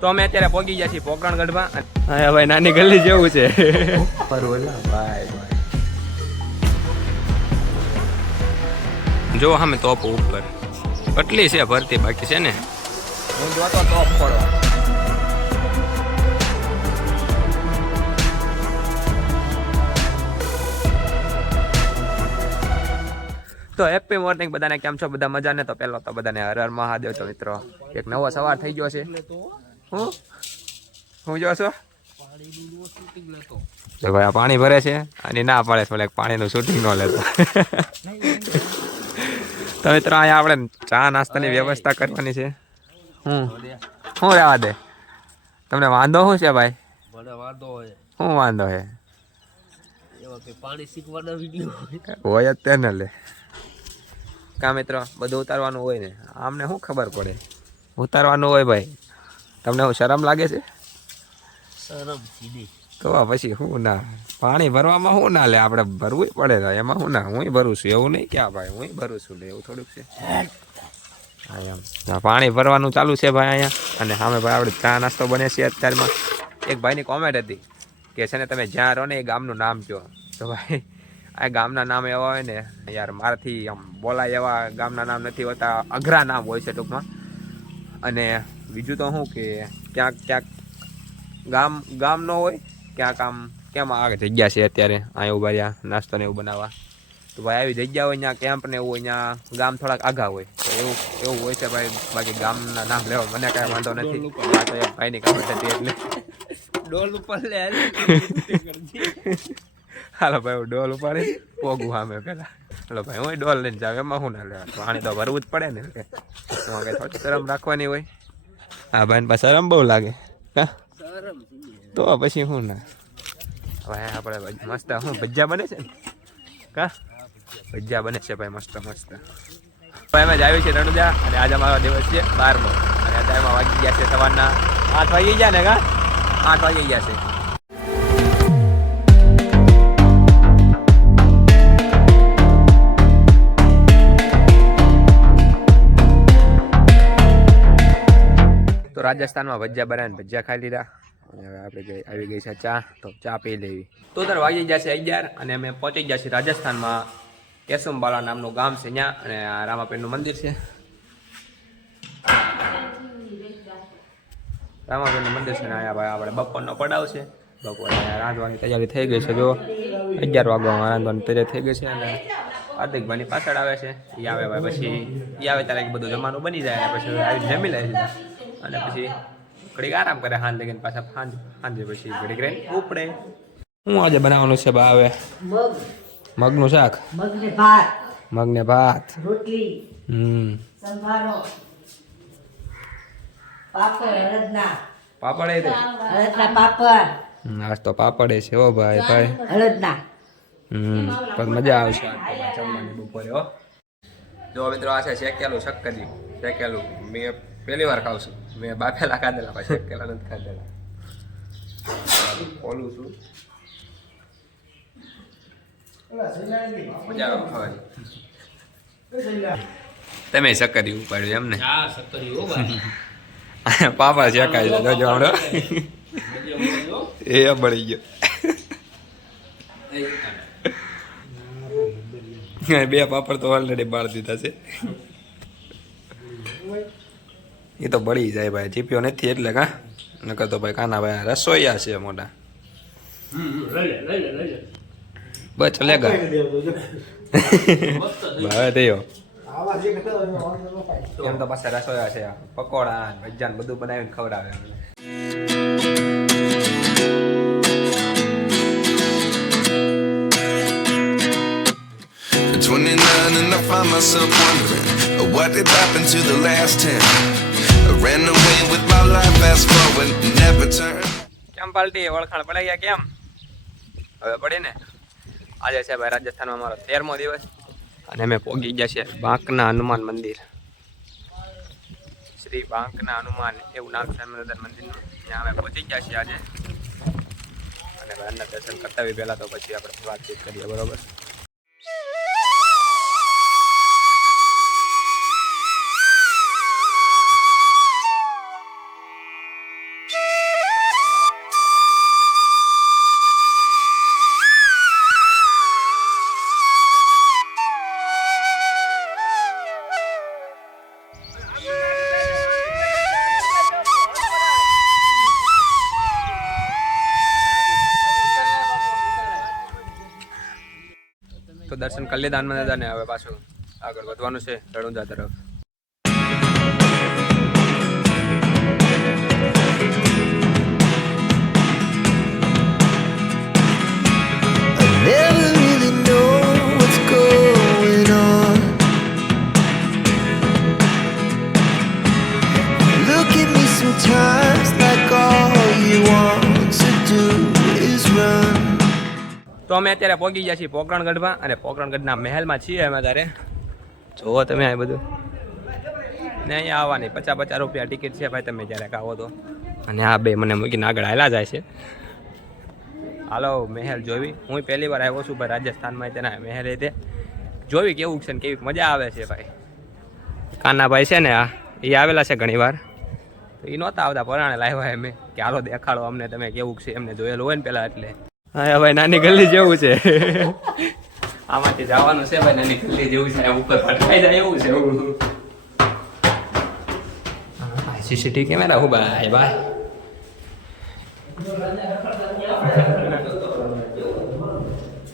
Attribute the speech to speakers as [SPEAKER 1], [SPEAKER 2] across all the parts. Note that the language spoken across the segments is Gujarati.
[SPEAKER 1] તો અમે અત્યારે પહોંચી ગયા છીએ પોકરણ ગઢમાં. હા ભાઈ નાની ગલી જેવું છે. જો સામે તોપ ઉપર. કેટલી છે ભરતી બાકી છે ને? હું જોતો તોપ પડો. તો હેપી મોર્નિંગ બધાને કેમ છો? બધા મજાને? તો પહેલો તો બધાને હર હર મહાદેવ તો મિત્રો. એક નવો સવાર થઈ ગયો છે. હું? હું જો છો? તો ભાઈ આ પાણી ભરે છે. અને ના પડે થોડે પાણીનું શૂટિંગ ન લેતો તો. મિત્રો અહીંયા આપણે ચા નાસ્તાની વ્યવસ્થા કરવાની છે. હું શું રહેવા દે? તમને વાંધો શું છે ભાઈ?
[SPEAKER 2] મને વાંધો હોય.
[SPEAKER 1] શું વાંધો છે?
[SPEAKER 2] પાણી શીખવાના વીડિયો
[SPEAKER 1] હોય. જ તેને લે. કા મિત્રો બધું ઉતારવાનું હોય ને? આમને શું ખબર પડે? ઉતારવાનું હોય ભાઈ. તમને હું શરમ લાગે છે?
[SPEAKER 2] શરમ સીધી.
[SPEAKER 1] તો પછી શું ના પાણી ભરવામાં શું ના લે આપણે ભરવું પડે એમાં હું ના હું ભરું છું એવું નહીં ક્યાં ભાઈ હું ભરું છું લે એવું થોડુંક છે. હા એમ. હા, પાણી ભરવાનું ચાલુ છે ભાઈ અહીંયા અને સામે ભાઈ આપણે ચા નાસ્તો બને છે અત્યારમાં. એક ભાઈની કોમેન્ટ હતી કે છે ને તમે જ્યાં રહો ને એ ગામનું નામ જો તો ભાઈ આ ગામના નામ એવા હોય ને યાર મારાથી આમ બોલાય એવા ગામના નામ નથી હોતા અઘરા નામ હોય છે ટૂંકમાં. અને બીજું તો શું કે ક્યાંક ક્યાંક ગામ ગામ ન હોય ક્યાંક આમ કેમ આ જગ્યા છે અત્યારે? અહીંયા ઊભા રહ્યા નાસ્તો ને એવું બનાવવા. તો ભાઈ આવી જગ્યા હોય ત્યાં કેમ્પ ને એવું હોય ત્યાં ગામ થોડાક આઘા હોય. તો એવું એવું હોય છે ભાઈ બાકી ગામના નામ લેવા મને કાંઈ વાંધો નથી. આ તો ભાઈની કમેન્ટ હતી એટલે.
[SPEAKER 2] ડોલ ઉપર લે.
[SPEAKER 1] હાલો ભાઈ હું ડોલ ઉપાડી પોગું સામે પેલા. હાલો ભાઈ હું ડોલ લઈને જાવ એમાં શું ના લેવા? પાણી તો ભરવું જ પડે ને. એટલે થોડી શરમ રાખવાની હોય. હા ભાઈ પાસે બહુ લાગે. કા તો પછી શું ના. હવે આપણે મસ્ત હું ભજીયા બને છે ને? કા ભજીયા બને છે ભાઈ, મસ્ત મસ્ત. ભાઈ, અમે જ આવી છે રણુજા અને આજે અમારો દિવસ છે બારમો. અને અત્યારમાં વાગી ગયા છે સવારના આઠ વાગી ગયા ને કા? આઠ વાગી ગયા છે. તો રાજસ્થાનમાં ભજીયા બનાવીને ભજીયા ખાઈ લીધા. આપણે આવી ગઈ છે ચા, તો ચા પી લેવી. તો તાર વાગી છે અગિયાર અને અમે પહોંચી ગયા છીએ રાજસ્થાનમાં. કેસુમબાલા નામનું ગામ છે ત્યાં અને રામાપીરનું મંદિર છે. રામાપીરનું મંદિર છે અહીંયા ભાઈ આપણે બપોરનો પડાવ છે. બપોરે રાંધવાની તૈયારી થઈ ગઈ છે જો અગિયાર વાગવામાં રાંધવાની તૈયારી થઈ ગઈ છે અને હાર્દિકભાઈની પાછળ આવે છે. એ આવે ભાઈ પછી એ આવે ત્યારે બધું જમવાનું બની જાય પછી આવી જમી લે છે અને પછી ઘડીક આરામ કરે હાંજ લગીને પાછા હાંજ હાંજે પછી ઘડીક રહીને ઉપડે. હું આજે બનાવવાનું છે બા હવે?
[SPEAKER 3] મગ.
[SPEAKER 1] મગનું શાક?
[SPEAKER 3] મગને ભાત.
[SPEAKER 1] મગને ભાત.
[SPEAKER 3] રોટલી.
[SPEAKER 1] હમ.
[SPEAKER 3] સંભારો. પાપડ
[SPEAKER 1] એ
[SPEAKER 3] પાપડ.
[SPEAKER 1] આજ તો પાપડ છે હો ભાઈ ભાઈ.
[SPEAKER 3] હળદના
[SPEAKER 1] હમ પણ મજા આવશે જમવાની બપોરે હો. જો મિત્રો આ છે શેકેલું શક્કરી શેકેલું મેં પહેલી વાર ખાઉં છું. મેં બાફેલા ખાધેલા પાછા શેકેલા નથી ખાધેલા. ખોલું છું. મજા આવે ખાવાની. તમે શક્કરી ઉપાડ્યું એમને?
[SPEAKER 2] પાપા સક્કરી
[SPEAKER 1] શેકાય છે જોજો હમણાં. એ બળી ગયો. બે પાપડ તો ઓલરેડી બાળ દીધા છે. એ તો બળી જાય ભાઈ ચીપ્યો નથી એટલે કા નકર તો ભાઈ કાના ભાઈ રસોઈયા છે મોટા બસ ચલેગા ભાવે થયો એમ તો પાછા રસોઈયા છે પકોડા ને ભજીયા ને બધું બનાવીને ખવડાવે અમને.
[SPEAKER 4] At 29 and I find myself wondering uh, what did happen to the last 10. Ran away with my life, fast forward, never turn.
[SPEAKER 1] કેમ પાલટી? ઓળખાણ પડાઈ ગયા કેમ? હવે પડી ને આજે છે ભાઈ રાજસ્થાનમાં અમારો તેરમો દિવસ અને અમે પહોંચી ગયા છે બાંકના હનુમાન મંદિર. શ્રી બાંકના હનુમાન એવું નામ છે હનુમાન મંદિરનું. ત્યાં અમે પહોંચી ગયા છીએ આજે. અને ભાઈ દર્શન કરતા હોય પહેલાં તો પછી આપણે વાતચીત કરીએ બરોબર? દર્શન કરી લીધા હનુમાન હવે પાછું આગળ વધવાનું છે રણુંજા તરફ.
[SPEAKER 5] Never
[SPEAKER 1] તો અમે અત્યારે પહોંચી ગયા છીએ પોકરણગઢમાં અને પોકરણગઢના મહેલમાં છીએ અમે ત્યારે જુઓ તમે આ બધું. ને અહીંયા આવવાની પચાસ પચાસ રૂપિયા ટિકિટ છે ભાઈ તમે જ્યારે આવો તો. અને આ બે મને મૂકીને આગળ હાલા જાય છે. હાલો, મહેલ જોવી. હું પહેલી વાર આવ્યો છું ભાઈ રાજસ્થાનમાં તેના મહેલ તે. જોવી કેવું છે ને કેવી મજા આવે છે ભાઈ. કાનાભાઈ છે ને આ, એ આવેલા છે ઘણી વાર. તો એ નહોતા આવતા, પરાણે લાવ્યા એમ કે હાલો દેખાડો અમને તમે કેવું છે, એમને જોયેલું હોય ને પહેલાં એટલે. હા ભાઈ નાની ગલ્લી જેવું છે. આમાંથી જવાનું છે ભાઈ નાની ગલ્લી જેવું છે ઉપર ભટકાઈ જાય એવું છે. એવું સીસીટીવી કેમેરા હું ભાઈ ભાઈ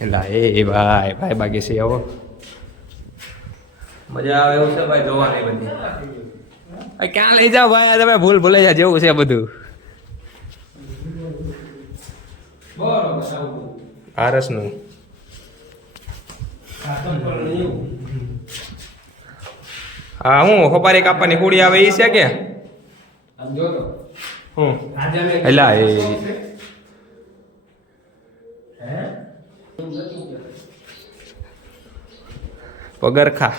[SPEAKER 1] એલા એ ભાઈ ભાઈ બાકી છે આવો. મજા આવે એવું છે ભાઈ જોવાની બધી. ક્યાં લઈ જાઓ ભાઈ? આ તમે ભૂલ ભૂલે જા જેવું છે બધું. આરસનું. હા, હું હોપારી કાપવાની કુડી આવે એ છે કે? હું એલા એ પગરખા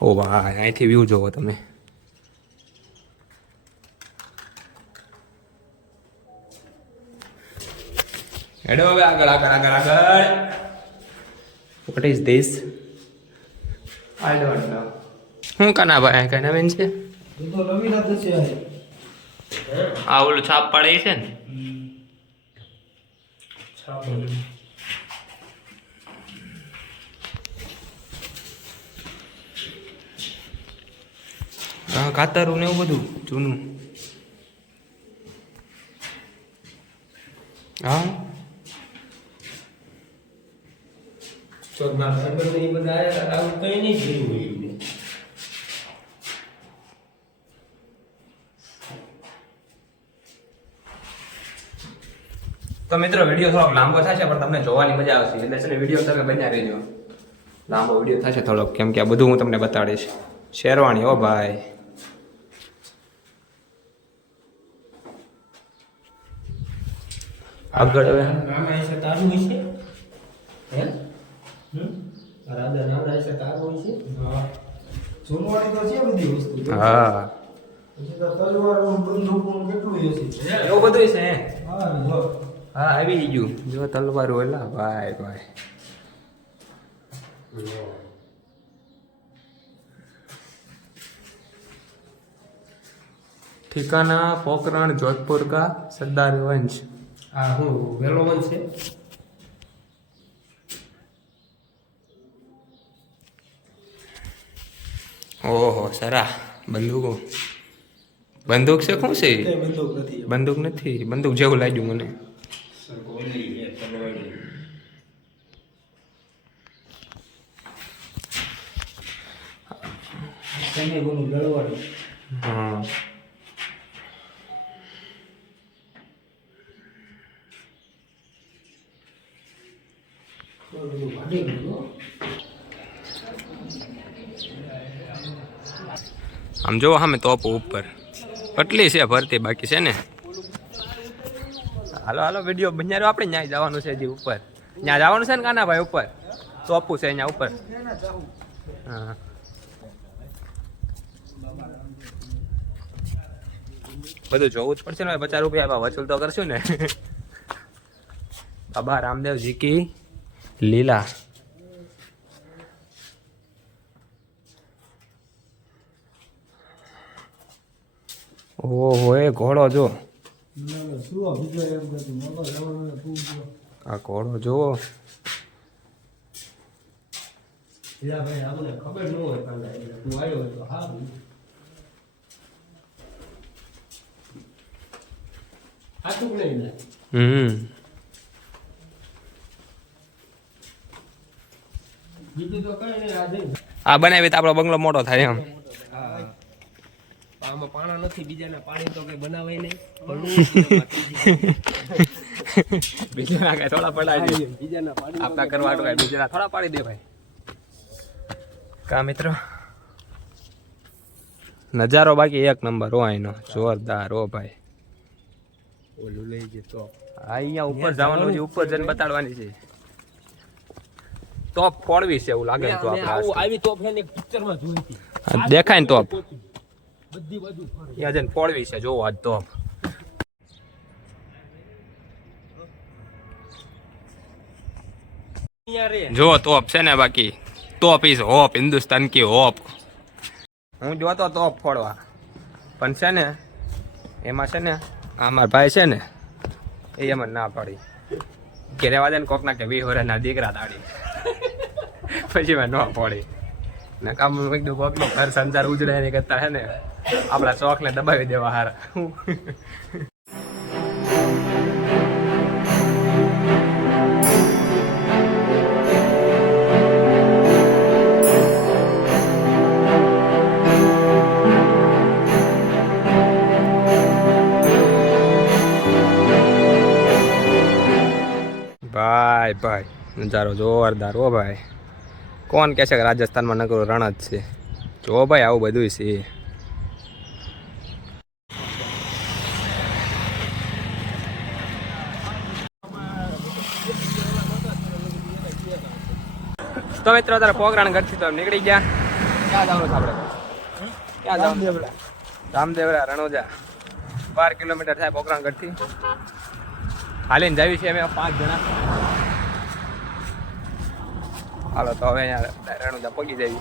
[SPEAKER 1] ઓ ભાઈ અહીંથી વ્યૂ જોવો તમે. હેડો હવે આગળ આગળ આગળ આગળ. What is this I don't know હું કના ભાઈ કઈ નવીન છે? આ ઓલું છાપ પડે છે ને? હા કાતરું ને એવું બધું જૂનું.
[SPEAKER 2] એ બધા આવું કંઈ નહીં જોયું હોય એમને.
[SPEAKER 1] તો મિત્રો વીડિયો થોડોક લાંબો થશે પણ તમને જોવાની મજા આવશે એટલે છે ને વીડિયો તમે બન્યા રહેજો લાંબો વીડિયો થશે થોડોક કેમ કે આ બધું હું તમને બતાડીશ શેરવાણી હો ભાઈ આગળ હવે
[SPEAKER 2] તારું હશે? હે? હમ? આ રાધા નાના હશે તારું હશે?
[SPEAKER 6] સોનવાડી તો છે બધી વસ્તુ
[SPEAKER 1] હા
[SPEAKER 6] પછી તો તલવારનું બંદૂકનું કેટલું હશે
[SPEAKER 1] એવું બધું છે
[SPEAKER 6] હા જો
[SPEAKER 1] હા આવી ગયું જો તલવારો એલા ભાઈ ભાઈ ठिकाना पोखरण जोधपुर का सरदार वंश
[SPEAKER 2] આ હું વેલોવન છે
[SPEAKER 1] ઓહો સરા બંદૂકો. બંદૂક છે શું છે?
[SPEAKER 6] કઈ બંદૂક નથી.
[SPEAKER 1] બંદૂક નથી. બંદૂક જેવું લાગ્યું મને.
[SPEAKER 2] તમે બોલું લડવાનું.
[SPEAKER 1] હા.
[SPEAKER 2] બધું ભાગી ગયું
[SPEAKER 1] આમ જો સામે તોપ ઉપર. પટલી છે ભરતી બાકી છે ને? હાલો હાલો વીડિયો બન્યારો આપણે. ત્યાં જવાનું છે હજી ઉપર. ત્યાં જવાનું છે ને કાના ભાઈ ઉપર? તોપું છે અહીંયા ઉપર. હા. બધું જોવું જ પડશે ને પચાસ રૂપિયા એમાં વસૂલ તો કરશું ને. બાબા રામદેવજી કી લીલા. ઓહો એ ઘોડો જો.
[SPEAKER 6] આ
[SPEAKER 1] ઘોડો જોવો હમ.
[SPEAKER 2] આ
[SPEAKER 1] બનાવી તો આપણો બંગલો મોટો થાય એમ.
[SPEAKER 2] આમાં પાણા નથી બીજાના પાણી તો કઈ બનાવાય નહીં.
[SPEAKER 1] બીજાના કઈ થોડા પડાય
[SPEAKER 2] બીજાના પાણી
[SPEAKER 1] આપણા કરવા કઈ બીજાના થોડા પાડી દે ભાઈ. કા મિત્રો? નજારો બાકી એક નંબર હો અહીંનો જોરદાર હો ભાઈ.
[SPEAKER 2] ઓલું લઈ જતો
[SPEAKER 1] આ અહીંયા ઉપર જવાનું છે ઉપર જઈને બતાડવાની છે. તોપ ફોડવી છે એવું લાગે તો આપણે
[SPEAKER 2] આવી તો એક પિક્ચરમાં જોઈ હતી.
[SPEAKER 1] દેખાય ને તોપ
[SPEAKER 2] બધી બાજુ ફરે.
[SPEAKER 1] ત્યાં જઈને ફોડવી છે જોવો આજ
[SPEAKER 2] તો
[SPEAKER 1] જો તોપ છે ને બાકી. તોપ ઇઝ હોપ હિન્દુસ્તાન કી હોપ. હું જોતો તોપ ફોડવા. પણ છે ને એમાં છે ને આ મારા ભાઈ છે ને એ એમાં ના પાડી. કે રેવા દે ને કોકના કે વી હોરેના દીકરા તાડી પછી મેં ન પાડી. ને કામ એકદમ કોકનો ઘર સંસાર ઉજળે ને કરતા છે ને. આપણા શોખને દબાવી દેવા હારા. ભાઈ ભાઈ, નજારો જોરદાર હો ભાઈ. કોણ કહે છે કે રાજસ્થાનમાં નકરું રણ જ છે? જો ભાઈ, આવું બધું છે. તો મિત્રો તારા પોગરાણ ઘરથી તો નીકળી ગયા. ક્યાં જવાનું છે આપણે? ક્યાં જવાનું રામદેવરા, રણોજા. બાર કિલોમીટર થાય પોગરાણ ઘરથી. હાલીને જાવી છે અમે પાંચ જણા. હાલો, તો હવે અહીંયા રણોજા પગી જવી.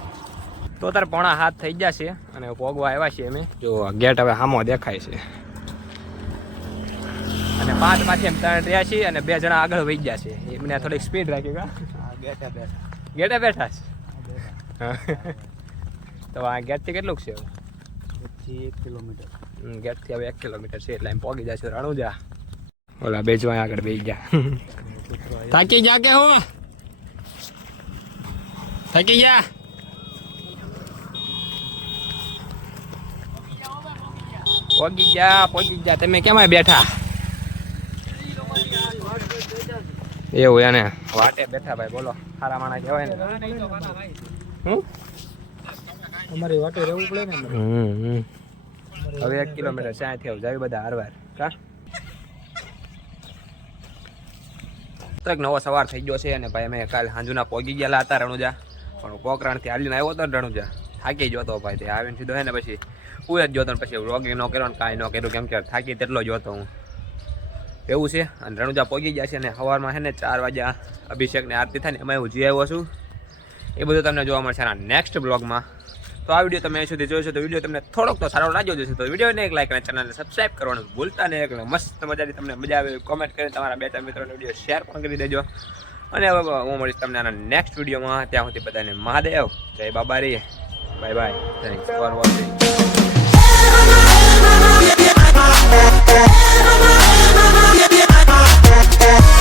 [SPEAKER 1] તો તારે પોણા હાથ થઈ ગયા છે અને પોગવા આવ્યા છીએ અમે. જો ગેટ હવે સામો દેખાય છે. અને પાંચમાંથી એમ ત્રણ રહ્યા છીએ અને બે જણા આગળ વહી ગયા છે. એમને થોડીક સ્પીડ રાખી ગયા
[SPEAKER 6] બેઠા બેઠા.
[SPEAKER 1] ગેટે બેઠા છે? તો આ ગેટથી કેટલું છે
[SPEAKER 6] પછી એક કિલોમીટર.
[SPEAKER 1] ગેટથી હવે એક કિલોમીટર છે એટલે એમ પહોંચી જશે રણુજા. ઓલા બેચવા આગળ બેસી ગયા. થાકી જા કે હો? થાકી ગયા? પહોંચી ગયા પહોંચી ગયા. તમે કેમાં બેઠા? એવું એને? વાટે બેઠા ભાઈ બોલો. સારા માણા કહેવાય ને. હમ?
[SPEAKER 6] અમારી વાટે રહેવું પડે ને
[SPEAKER 1] હમ. હવે એક કિલોમીટર ત્યાંથી આવું જાય બધા હારવાર. કા? એક નવો સવાર થઈ ગયો છે અને ભાઈ અમે કાલે સાંજુના પહોંચી ગયેલા હતા રણુજા. પણ પોકરણથી હાલીને આવ્યો હતો રણુજા. થાકી જતો ભાઈ તે આવીને સીધો હે ને પછી. હું જ જોતો ને પછી વ્લોગિંગ ન કર્યો ને કાંઈ ન કર્યું. કેમ કે થાકી તેટલો જ હતો હું. એવું છે. અને રણુજા પહોંચી ગયા છે અને સવારમાં છે ને ચાર વાગ્યા અભિષેકને આરતી થાય ને એમાં હું આવ્યો છું. એ બધું તમને જોવા મળશે આના નેક્સ્ટ બ્લોગમાં તો આ વીડિયો તમે સુધી જોયો છો તો વીડિયો તમને થોડોક તો સારો લાગ્યો જશે તો વિડીયોને એક લાઈક અને ચેનલને સબસ્ક્રાઈબ કરવાનું ભૂલતા નહીં. એટલે મસ્ત મજાની તમને મજા આવે કોમેન્ટ કરીને તમારા બે ચાર મિત્રોને વીડિયો શેર પણ કરી દેજો. અને હવે હું મળીશ તમને આના નેક્સ્ટ વિડીયોમાં ત્યાં સુધી બધાને મહાદેવ. જય બાબા રે bye bye thanks for watching.
[SPEAKER 7] Yeah.